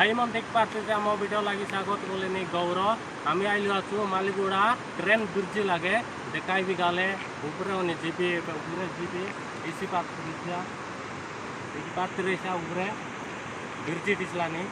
भाई मन देख पाते आम भिडियो लगी स्वागत बोले गौरव आम आइलु आसु मालिगुड़ा ट्रेन ब्रिज लगे देखा भी गाले ऊपर जीपी ऊपर जीपी इसी पात्र ऊपर ब्रिज दिसलानी।